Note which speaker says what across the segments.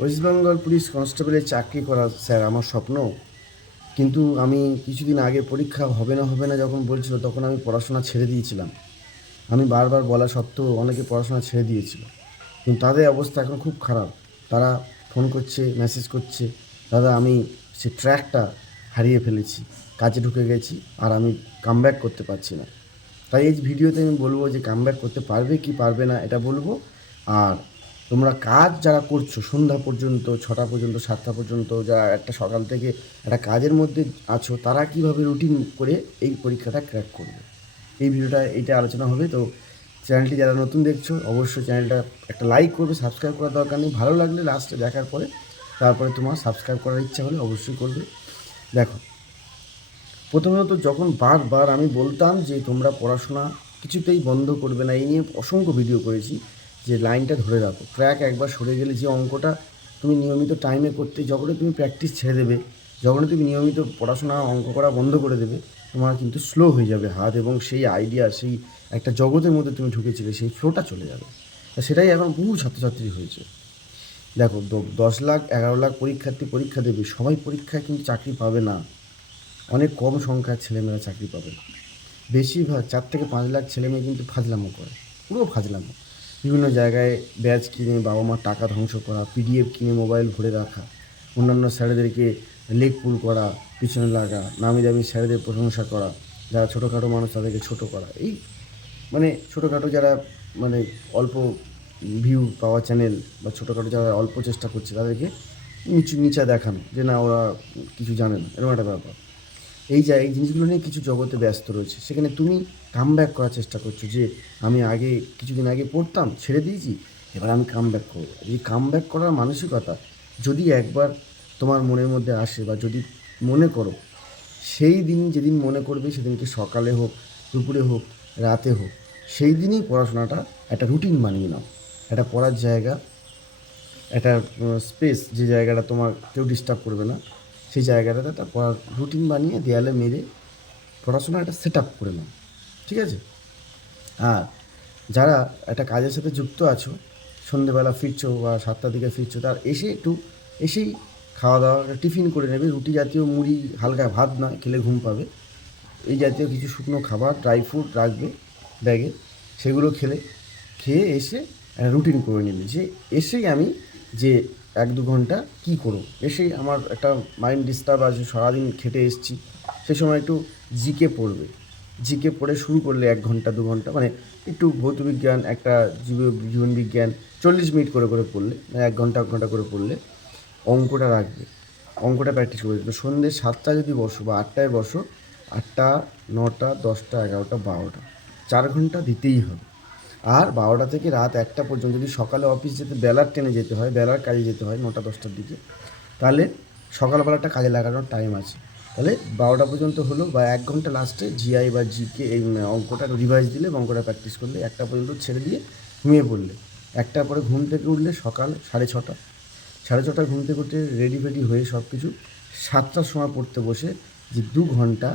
Speaker 1: West Bengal police কনস্টেবলের চাকরি করা স্যার আমার স্বপ্ন। কিন্তু আমি কিছুদিন আগে পরীক্ষা হবে না হবে না যখন বলছিল তখন আমি পড়াশোনা ছেড়ে দিয়েছিলাম। আমি বারবার বলা সত্ত্বেও অনেকে পড়াশোনা ছেড়ে দিয়েছিল। কিন্তু তাদের অবস্থা এখন খুব খারাপ। তারা ফোন করছে, মেসেজ করছে, দাদা, আমি সে ট্র্যাকটা হারিয়ে ফেলেছি, কাজে ঢুকে গেছি আর আমি কামব্যাক করতে পারছি না। তাই এই ভিডিওতে আমি বলব যে কামব্যাক করতে পারবে কি পারবে না এটা বলব। আর তোমরা কাজ যারা করছ, সন্ধ্যা পর্যন্ত, ছটা পর্যন্ত, সাতটা পর্যন্ত যারা একটা সকাল থেকে একটা কাজের মধ্যে আছো, তারা কীভাবে রুটিন করে এই পরীক্ষাটা ক্র্যাক করবে? এই ভিডিওটা, এইটা আলোচনা হবে। তো চ্যানেলটি যারা নতুন দেখছ, অবশ্যই চ্যানেলটা একটা লাইক করবে সাবস্ক্রাইব করার দরকার নেই। ভালো লাগলে লাস্টে দেখার পরে, তারপরে তোমার সাবস্ক্রাইব করার ইচ্ছা হলে অবশ্যই করবে। দেখো, প্রথমত যখন বারবার আমি বলতাম যে তোমরা পড়াশোনা কিছুতেই বন্ধ করবে না, এই নিয়ে অসংখ্য ভিডিও করেছি। যে লাইনটা ধরে রাখো। ট্র্যাক একবার সরে গেলে যে অঙ্কটা তুমি নিয়মিত টাইমে করতে, যখনই তুমি প্র্যাকটিস ছেড়ে দেবে, যখনই তুমি নিয়মিত পড়াশোনা অঙ্ক করা বন্ধ করে দেবে, তোমার কিন্তু স্লো হয়ে যাবে হাত এবং সেই আইডিয়া সেই একটা জগতের মধ্যে তুমি ঢুকেছিলে, সেই ফ্লোটা চলে যাবে। সেটাই এখন বহু ছাত্রছাত্রী হয়েছে। দেখো দশ লাখ, এগারো লাখ পরীক্ষার্থী পরীক্ষা দেবে, সবাই পরীক্ষায় কিন্তু চাকরি পাবে না। অনেক কম সংখ্যার ছেলেমেয়েরা চাকরি পাবে বেশিরভাগ, চার থেকে পাঁচ লাখ ছেলেমেয়ে কিন্তু ফাজলামো করে, পুরো ফাজলামো। বিভিন্ন জায়গায় ব্যাচ কিনে বাবা মার টাকা ধ্বংস করা, পিডিএফ কিনে মোবাইল ভরে রাখা, অন্যান্য স্যারেদেরকে লেগ পুল করা, পিছনে লাগা, নামি দামি স্যারেদের প্রশংসা করা, যারা ছোটোখাটো মানুষ তাদেরকে ছোট করা। এই মানে ছোটোখাটো যারা মানে অল্প ভিউ পাওয়া চ্যানেল বা ছোটোখাটো যারা অল্প চেষ্টা করছে তাদেরকে নিচু নিচা দেখানো, যে না ওরা কিছু জানে না, এরকম একটা ব্যাপার। এই যা, এই জিনিসগুলো নিয়ে কিছু জগতে ব্যস্ত রয়েছে। সেখানে তুমি কাম ব্যাক করার চেষ্টা করছ যে, আমি আগে, কিছুদিন আগে পড়তাম, ছেড়ে দিয়েছি, এবার আমি কাম ব্যাক করব। এই কাম ব্যাক করার মানসিকতা যদি একবার তোমার মনের মধ্যে আসে বা যদি মনে করো, সেই দিন যেদিন মনে করবে সেদিনকে সকালে হোক, দুপুরে হোক, রাতে হোক, সেই দিনই পড়াশোনাটা একটা রুটিন বানিয়ে নাও। একটা পড়ার জায়গা, একটা স্পেস যে জায়গাটা তোমার কেউ ডিস্টার্ব করবে না। সেই জায়গাটাতে একটা পড়ার রুটিন বানিয়ে দেয়ালে মেরে পড়াশোনা একটা সেট আপ করে নাও, ঠিক আছে? আর যারা একটা কাজের সাথে যুক্ত আছো, সন্ধেবেলা ফিরছো বা সাতটার দিকে ফিরছো, তার এসে একটু, এসেই খাওয়া দাওয়া টিফিন করে নেবে। রুটি জাতীয় মুড়ি হালকা ভাত না খেলে ঘুম পাবে। এই জাতীয় কিছু শুকনো খাবার ড্রাই ফ্রুট রাখবে ব্যাগে, সেগুলো খেলে, খেয়ে এসে রুটিন করে নেবে। যে এসেই আমি যে এক দু ঘণ্টা কী করব এসেই আমার একটা মাইন্ড ডিস্টার্ব আছে, সারাদিন খেটে এসেছি। সে সময় একটু জিকে পড়বে। জিকে পড়ে শুরু করলে এক ঘণ্টা, দু ঘণ্টা মানে একটু ভৌতবিজ্ঞান একটা জীব, জীবন বিজ্ঞান, চল্লিশ মিনিট করে করে পড়লে মানে এক ঘণ্টা এক ঘণ্টা করে পড়লে অঙ্কটা রাখবে। অঙ্কটা প্র্যাকটিস করবে তো সন্ধ্যে সাতটা যদি বসো বা আটটায় বসো, আটটা, নটা, দশটা, এগারোটা, বারোটা, চার ঘণ্টা দিতেই হবে। আর বারোটা থেকে রাত একটা পর্যন্ত যদি সকালে অফিস যেতে, বেলার ট্রেনে যেতে হয়, বেলার কাজে যেতে হয় নটা দশটার দিকে, তাহলে সকালবেলাটা কাজে লাগানোর টাইম আছে। তাহলে বারোটা পর্যন্ত হলো বা এক ঘণ্টা লাস্টে জিআই বা জিকে এই অঙ্কটা রিভাইজ দিলে অঙ্কটা প্র্যাকটিস করলে একটা পর্যন্ত ছেড়ে দিয়ে ঘুমিয়ে পড়লে। একটার পরে ঘুম থেকে উঠলে সকাল সাড়ে ছটা। সাড়ে ছটায় ঘুম থেকে উঠে রেডি ফেডি হয়ে সব কিছু সাতটার সময় পড়তে বসে যে দু ঘণ্টা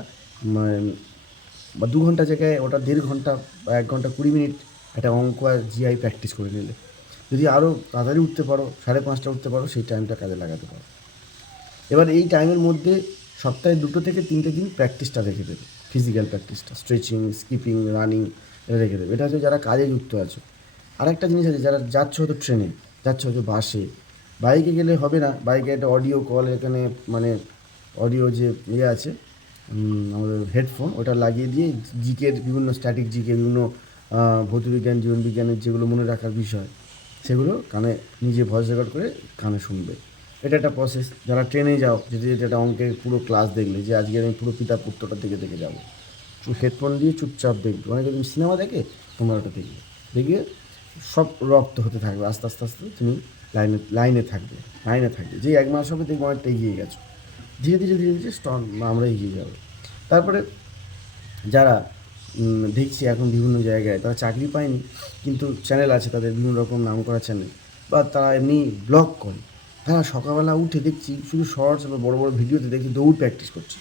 Speaker 1: বা দু ঘণ্টা জায়গায় ওটা দেড় ঘণ্টা বা এক ঘণ্টা কুড়ি মিনিট একটা অঙ্ক আর জিআই প্র্যাকটিস করে নিলে। যদি আরও তাড়াতাড়ি উঠতে পারো, সাড়ে পাঁচটা উঠতে পারো, সেই টাইমটা কাজে লাগাতে পারো। এবার এই টাইমের মধ্যে সপ্তাহে দুটো থেকে তিনটে দিন প্র্যাকটিসটা রেখে দেবে। ফিজিক্যাল প্র্যাকটিসটা স্ট্রেচিং স্কিপিং রানিং এটা রেখে দেবে। এটা হচ্ছে যারা কাজে যুক্ত আছে। আরেকটা জিনিস আছে, যারা যাচ্ছ হয়তো ট্রেনে যাচ্ছ হয়তো বাসে বাইকে গেলে হবে না। বাইকে একটা অডিও কল এখানে মানে অডিও যে ইয়ে আছে আমাদের হেডফোন ওটা লাগিয়ে দিয়ে জিকের বিভিন্ন স্ট্যাটিক জিকে বিভিন্ন ভৌতবিজ্ঞান, জীবনবিজ্ঞানের যেগুলো মনে রাখার বিষয়, সেগুলো কানে নিজে ভয়েস রেকর্ড করে কানে শুনবে। এটা একটা প্রসেস যারা ট্রেনে যাও, যদি এটা অঙ্কের পুরো ক্লাস দেখলে যে আজকে আমি পুরো পিতা পুত্রটা দেখে দেখে যাব। হেডফোন দিয়ে চুপচাপ দেখবে। অনেকে তুমি সিনেমা দেখে, তোমরা ওটা দেখবে। দেখে সব রপ্ত হতে থাকবে। আস্তে আস্তে আস্তে তুমি লাইনে লাইনে থাকবে লাইনে থাকবে। যে এক মাস হবে, দেখবে অনেকটা এগিয়ে গেছো। ধীরে ধীরে ধীরে ধীরে স্ট্রং আমরা এগিয়ে যাব। তারপরে যারা দেখছি এখন বিভিন্ন জায়গায়। তারা চাকরি পায়নি, কিন্তু চ্যানেল আছে, তাদের বিভিন্ন রকম নাম করা চ্যানেল বা তারা এমনি ব্লগ করে। তারা সকালবেলা উঠে দেখছি, শুধু শর্টস বা বড় বড় ভিডিওতে দেখি দৌড় প্র্যাকটিস করছে।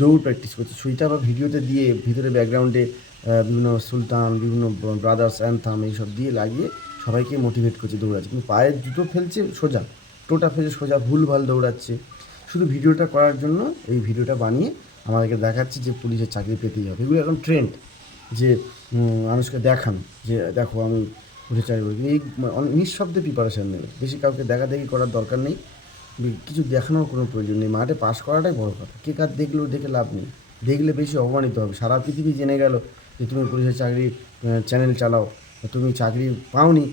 Speaker 1: দৌড় প্র্যাকটিস করছে। সুইটা বা ভিডিওতে দিয়ে ভিতরে ব্যাকগ্রাউন্ডে বিভিন্ন সুলতান, বিভিন্ন ব্রাদার্স অ্যান্থাম এইসব দিয়ে লাগিয়ে সবাইকে মোটিভেট করছে, দৌড়াচ্ছে। কিন্তু পায়ের জুতো ফেলছে সোজা। টোটা ফেজে সোজা, ভুলভাল দৌড়াচ্ছে। শুধু ভিডিওটা করার জন্য এই ভিডিওটা বানিয়ে আমাদেরকে দেখাচ্ছে যে পুলিশের চাকরি পেতেই হবে। এগুলো এখন ট্রেন্ড যে মানুষকে দেখান যে, দেখো আমি পুলিশের চাকরি করি। এই অনেক নিঃশব্দে প্রিপারেশান নেবে। বেশি কাউকে দেখাদেখি করার দরকার নেই। কিছু দেখানোর কোনো প্রয়োজন নেই। মাঠে পাস করাটাই বড় কথা। কে কার দেখলেও দেখে লাভ নেই। দেখলে বেশি অপমানিত হবে। সারা পৃথিবী জেনে গেল যে তুমি পুলিশের চাকরি চ্যানেল চালাও। তুমি চাকরি পাওনি।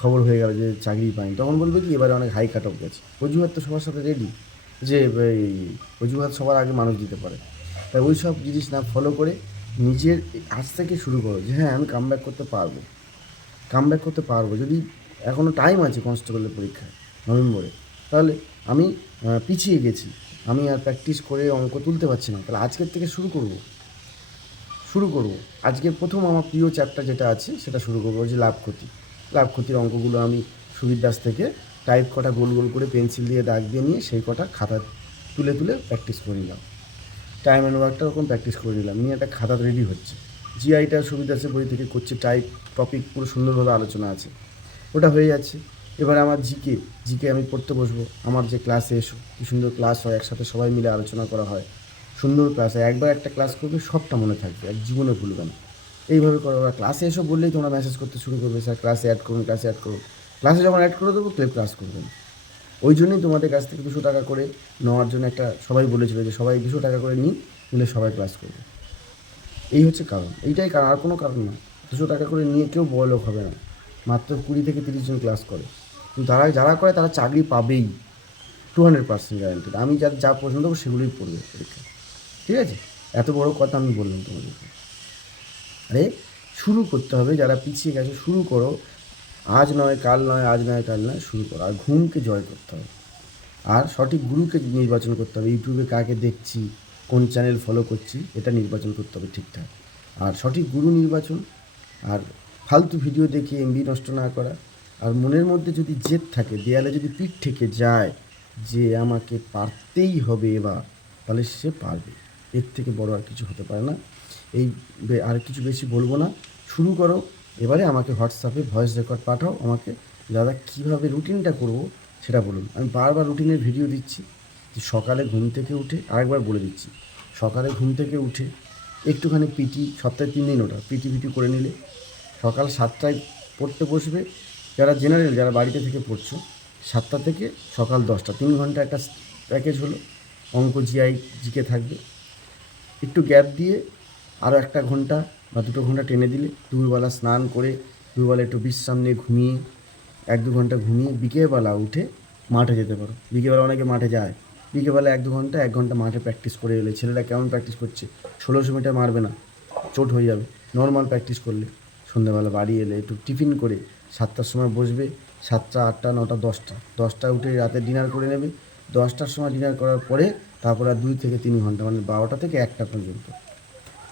Speaker 1: খবর হয়ে গেল যে চাকরি পাইনি। তখন বলবে কি, এবারে অনেক হাই কাট অফ গেছে। অজুহাত তো সবার সাথে রেডি যে অজুহাত সবার আগে মানুষ দিতে পারে। তাই ওই সব জিনিস না ফলো করে নিজের আজ থেকে শুরু করো যে হ্যাঁ আমি কাম করতে পারব। কাম করতে পারব। যদি এখনও টাইম আছে কনস্টেবলের পরীক্ষায় নভেম্বরে, তাহলে আমি পিছিয়ে গেছি। আমি আর প্র্যাকটিস করে অঙ্ক তুলতে পারছি না। তাহলে আজকের থেকে শুরু করব। শুরু করব। আজকের প্রথম আমার প্রিয় চ্যাপ্টার যেটা আছে, সেটা শুরু করব যে লাভ ক্ষতি লাভ ক্ষতির অঙ্কগুলো আমি সুবির দাস থেকে টাইপ কটা গোল গোল করে পেন্সিল দিয়ে দাগ দিয়ে নিয়ে সেই কটা খাতা তুলে তুলে প্র্যাকটিস করে নিলাম। টাইম অ্যান্ড ওয়ার্কটা ওরকম প্র্যাকটিস করে নিলাম। নিয়ে একটা খাতা রেডি হচ্ছে। জিআইটা সুবিধা আছে বই থেকে করছে টাইপ টপিক পুরো সুন্দরভাবে আলোচনা আছে। ওটা হয়ে যাচ্ছে। এবার আমার জিকে জিকে আমি পড়তে বসবো। আমার যে ক্লাসে এসো, কি সুন্দর ক্লাস হয়, একসাথে সবাই মিলে আলোচনা করা হয়। সুন্দর ক্লাস হয়। একবার একটা ক্লাস করবে, সবটা মনে থাকবে এক জীবনে ভুলবে না। এইভাবে করো। ওরা ক্লাসে এসো বললেই তোমরা মেসেজ করতে শুরু করবে স্যার ক্লাসে অ্যাড করুন ক্লাসে অ্যাড করুন। ক্লাসে যখন অ্যাড করে দেবো কেউ ক্লাস করবে না। ওই জন্যই তোমাদের কাছ থেকে দুশো টাকা করে নেওয়ার জন্য একটা সবাই বলেছিল যে সবাই দুশো টাকা করে নিই নিলে সবাই ক্লাস করবে। এই হচ্ছে কারণ। এইটাই কারণ। আর কোনো কারণ না দুশো টাকা করে নিয়ে কেউ বড় লোক হবে না। মাত্র কুড়ি থেকে তিরিশ জন ক্লাস করে। কিন্তু তারা যারা করে তারা চাকরি পাবেই। টু হান্ড্রেড পার্সেন্ট গ্যারান্টিড আমি যা যা পছন্দ করব সেগুলোই পড়বে পরীক্ষা। ঠিক আছে? এত বড় কথা আমি বললাম তোমাদেরকে। আরে, শুরু করতে হবে। যারা পিছিয়ে গেছে, শুরু করো। আজ নয়, কাল নয়, আজ নয়, কাল নয়, শুরু করো। আর ঘুমকে জয় করতে হবে। আর সঠিক গুরুকে নির্বাচন করতে হবে। ইউটিউবে কাকে দেখছি, কোন চ্যানেল ফলো করছি, এটা নির্বাচন করতে হবে ঠিকঠাক। আর সঠিক গুরু নির্বাচন, আর ফালতু ভিডিও দেখে এমবি নষ্ট না করা। আর মনের মধ্যে যদি জেদ থাকে, দেয়ালে যদি পিঠ থেকে যায় যে আমাকে পারতেই হবে এবার, তাহলে সে পারবে। এর থেকে বড় আর কিছু হতে পারে না। এই আর কিছু বেশি বলব না। শুরু করো। এবারে আমাকে হোয়াটসঅ্যাপে ভয়েস রেকর্ড পাঠাও, আমাকে দাদা কীভাবে রুটিনটা করব সেটা বলুন। আমি বারবার রুটিনের ভিডিও দিচ্ছি, যে সকালে ঘুম থেকে উঠে আরেকবার বলে দিচ্ছি, সকালে ঘুম থেকে উঠে একটুখানি পিটি সপ্তাহে তিন দিন ওটা পিটি পিটি করে নিলে। সকাল সাতটায় পড়তে বসবে, যারা জেনারেল যারা বাড়িতে থেকে পড়ছো, সাতটা থেকে সকাল দশটা, তিন ঘণ্টা একটা প্যাকেজ হলো, অঙ্ক জিআই জিকে থাকবে। একটু গ্যাপ দিয়ে আরও একটা ঘণ্টা বা দুটো ঘণ্টা টেনে দিলে দুপুরবেলা স্নান করে দুপুরবেলা একটু বিশ্রাম নিয়ে ঘুমিয়ে, এক দু ঘণ্টা ঘুমিয়ে বিকেলবেলা উঠে মাঠে যেতে পারো। বিকেলবেলা অনেকে মাঠে যায়। বিকেলবেলা এক দু ঘণ্টা, এক ঘণ্টা মাঠে প্র্যাকটিস করে এলে। ছেলেরা কেমন প্র্যাকটিস করছে? ষোলোশো মিটার মারবে না, চোট হয়ে যাবে। নর্মাল প্র্যাকটিস করলে। সন্ধ্যাবেলা বাড়ি এলে একটু টিফিন করে সাতটার সময় বসবে। সাতটা, আটটা, নটা, দশটা। দশটা উঠে রাতে ডিনার করে নেবে। দশটার সময় ডিনার করার পরে তারপরে দুই থেকে তিন ঘণ্টা মানে বারোটা থেকে একটা পর্যন্ত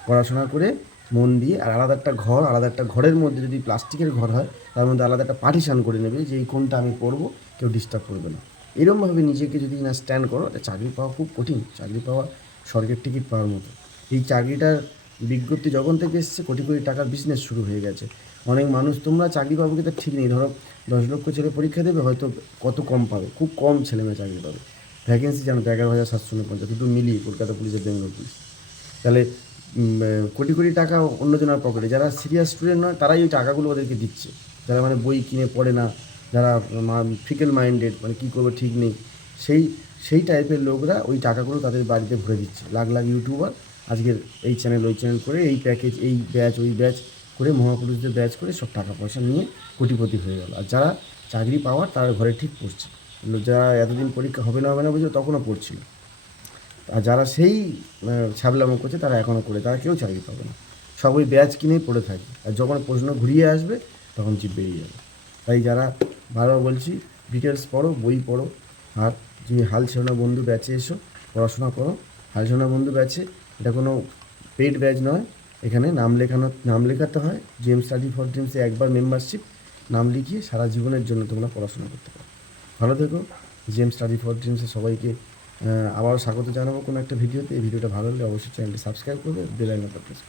Speaker 1: পড়াশোনা করে মন দিয়ে, আর আলাদা একটা ঘর, আলাদা একটা ঘরের মধ্যে যদি প্লাস্টিকের ঘর হয়, তার মধ্যে আলাদা একটা পার্টিশান করে নেবে যে এই কোনটা আমি পড়ব কেউ ডিস্টার্ব করবে না। এরমভাবে নিজেকে যদি না স্ট্যান্ড করো চাকরি পাওয়া খুব কঠিন। চাকরি পাওয়া স্বর্গের টিকিট পাওয়ার মতো। এই চাকরিটার বিজ্ঞপ্তি যখন থেকে এসেছে, কোটি কোটি টাকার বিজনেস শুরু হয়ে গেছে। অনেক মানুষ তোমরা চাকরি পাবো কিন্তু ঠিক নেই। ধরো, দশ লক্ষ ছেলে পরীক্ষা দেবে, হয়তো কত কম পাবে? খুব কম ছেলে মেয়ে চাকরি পাবে। ভ্যাকেন্সি জানো এগারো হাজার সাতশো পঞ্চাশ দুটো মিলিয়ে কলকাতা পুলিশের বেঙ্গল পুলিশ। তাহলে কোটি কোটি টাকা অন্যজনের পকেটে। যারা সিরিয়াস স্টুডেন্ট নয়, তারাই ওই টাকাগুলো ওদেরকে দিচ্ছে। যারা মানে বই কিনে পড়ে না, যারা ফিকেল মাইন্ডেড মানে কী করবে ঠিক নেই। সেই সেই টাইপের লোকরা ওই টাকাগুলো তাদের বাড়িতে ভরে দিচ্ছে। লাখ লাখ ইউটিউবার আজকের এই চ্যানেল, ওই চ্যানেল করে এই প্যাকেজ, এই ব্যাচ, ওই ব্যাচ করে মহাপুরুষদের ব্যাচ করে সব টাকা পয়সা নিয়ে কোটিপতি হয়ে গেল। আর যারা চাকরি পাওয়ার তারা ঘরে ঠিক পড়ছে। যারা এতদিন পরীক্ষা হবে না হবে না বুঝে তখনও পড়ছিল। আর যারা সেই আহ, ছ্যাবলামো করছে তারা এখনও করে তারা কেউ চাকরি পাবে না। সব ওই ব্যাচ কিনেই পড়ে থাকে আর যখন প্রশ্ন ঘুরিয়ে আসবে তখন চিপ বেরিয়ে যাবে। তাই যারা বারবার বলছি ডিটেলস পড়ো বই পড়ো আর তুমি হাল ছেড়ো বন্ধু ব্যাচে এসো পড়াশোনা করো। হাল ছেড়ো বন্ধু ব্যাচে এটা কোনো পেড ব্যাচ নয়। এখানে নাম লেখানো নাম লেখাতে হয় জেম স্টাডি ফর ড্রিমসে একবার মেম্বারশিপ নাম লিখিয়ে সারা জীবনের জন্য তোমরা পড়াশোনা করতে পারো। ভালো থেকো জেম স্টাডি ফর ড্রিমসে সবাইকে আবারও স্বাগত জানাব কোনো একটা ভিডিওতে। এই ভিডিওটা ভালো লাগলে অবশ্যই চ্যানেলটি সাবস্ক্রাইব করবে, বেল আইকনটা প্রেস